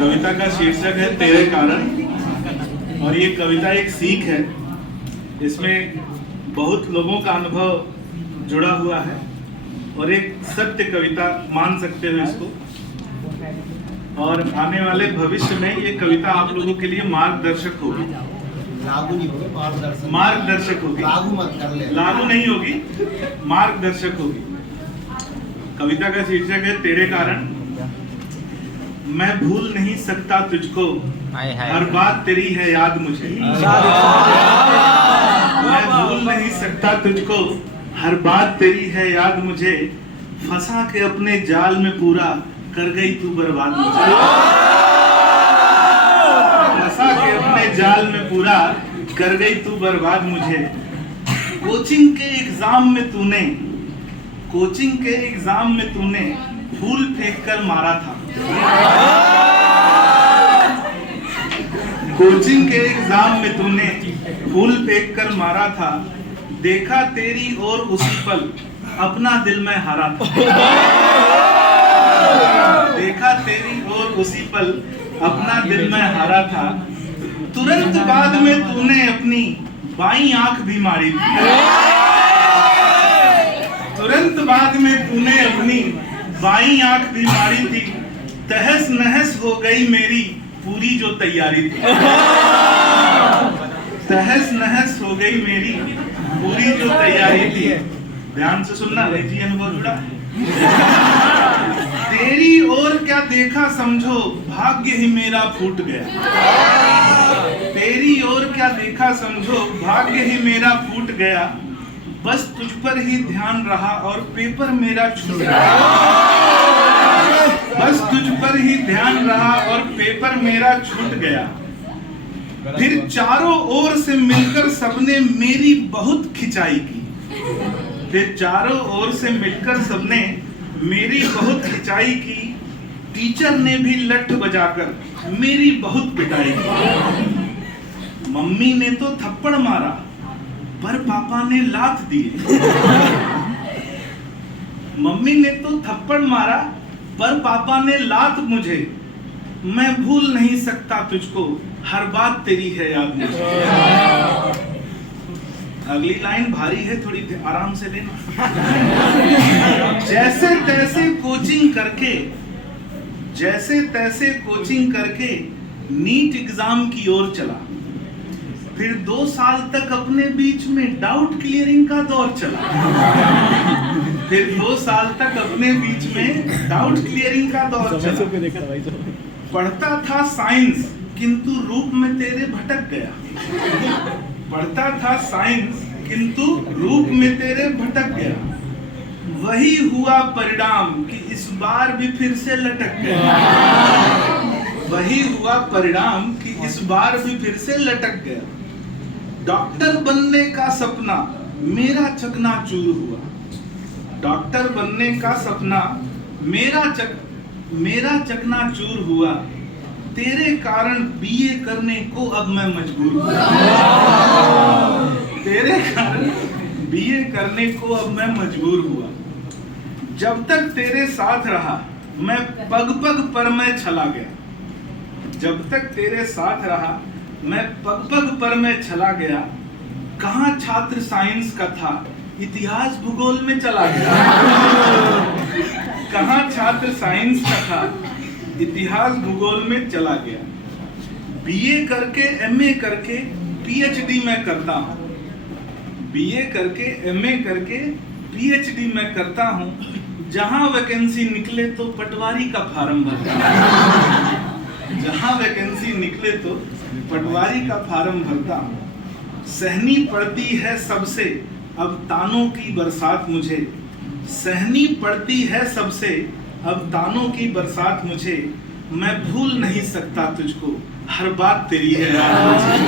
कविता का शीर्षक है तेरे कारण, और ये कविता एक सीख है। इसमें बहुत लोगों का अनुभव जुड़ा हुआ है और एक सत्य कविता मान सकते हो इसको। और आने वाले भविष्य में ये कविता आप लोगों के लिए मार्गदर्शक होगी। लागू नहीं होगी, मार्गदर्शक होगी। लागू मत कर ले। लागू नहीं होगी, मार्गदर्शक होगी। कविता का शीर्षक है तेरे कारण। मैं भूल नहीं सकता तुझको, हर बात तेरी है याद मुझे। मैं भूल नहीं सकता तुझको, हर बात तेरी है याद मुझे। फंसा के अपने जाल में पूरा कर गई तू बर्बाद मुझे। फंसा के अपने जाल में पूरा कर गई तू बर्बाद मुझे। कोचिंग के एग्जाम में तूने फूल फेंक कर मारा था। कोचिंग के एग्जाम में तूने फूल फेंक कर मारा था। देखा तेरी और उसी पल अपना दिल में हारा था। देखा तेरी और उसी पल अपना दिल में हारा था। तुरंत बाद में तूने अपनी बाईं आंख भी मारी थी। तुरंत बाद में तूने अपनी बाईं आंख भी मारी थी। तहस नहस हो गई मेरी पूरी जो तैयारी थी। तहस नहस हो गई मेरी पूरी जो तैयारी थी। ध्यान से सुनना, जी अनुभव जुड़ा। तेरी ओर क्या देखा समझो, भाग्य ही मेरा फूट गया। तेरी ओर क्या देखा समझो, भाग्य ही मेरा फूट गया। बस तुझ पर ही ध्यान रहा और पेपर मेरा छूट गया। बस तुझ पर ही ध्यान रहा और पेपर मेरा छूट गया। फिर चारों ओर से मिलकर सबने मेरी बहुत खिंचाई की। फिर चारों ओर से मिलकर सबने मेरी बहुत खिंचाई की। टीचर ने भी लठ बजाकर मेरी बहुत पिटाई की। मम्मी ने तो थप्पड़ मारा पर पापा ने लात दिए। मम्मी ने तो थप्पड़ मारा पर पापा ने लात मुझे। मैं भूल नहीं सकता तुझको, हर बात तेरी है याद मुझे। अगली लाइन भारी है, थोड़ी आराम से लेना। जैसे तैसे कोचिंग करके नीट एग्जाम की ओर चला। फिर 2 साल तक अपने बीच में डाउट क्लियरिंग का दौर चला। फिर 2 साल तक अपने बीच में डाउट क्लियरिंग का दौर चला। पढ़ता था साइंस किंतु रूप में तेरे भटक गया। पढ़ता था साइंस किंतु रूप में तेरे भटक गया। वही हुआ परिणाम कि इस बार भी फिर से लटक गया। वही हुआ परिणाम कि इस बार भी फिर से लटक गया। डॉक्टर बनने का सपना मेरा चकनाचूर हुआ। डॉक्टर बनने का सपना मेरा चकनाचूर हुआ। तेरे कारण बीए करने को अब मैं मजबूर हूँ। तेरे कारण बीए करने को अब मैं मजबूर हुआ। जब तक तेरे साथ रहा मैं पग पग पर मैं चला गया। जब तक तेरे साथ रहा मैं पग पग पर मैं चला गया। कहाँ छात्र साइंस का था, इतिहास भूगोल में चला गया। कहाँ छात्र साइंस का था, इतिहास भूगोल में चला गया। बीए करके एमए करके पीएचडी मैं करता हूँ। बीए करके एमए करके पीएचडी मैं करता हूँ। जहाँ वैकेंसी निकले तो पटवारी का फार्म भरता हूँ। जहाँ वैकेंसी निकले तो पटवारी का फार्म भरता हूँ। सहनी पड़ती है सबसे अब तानों की बरसात मुझे। सहनी पड़ती है सबसे अब तानों की बरसात मुझे। मैं भूल नहीं सकता तुझको, हर बात तेरी है याद मुझे।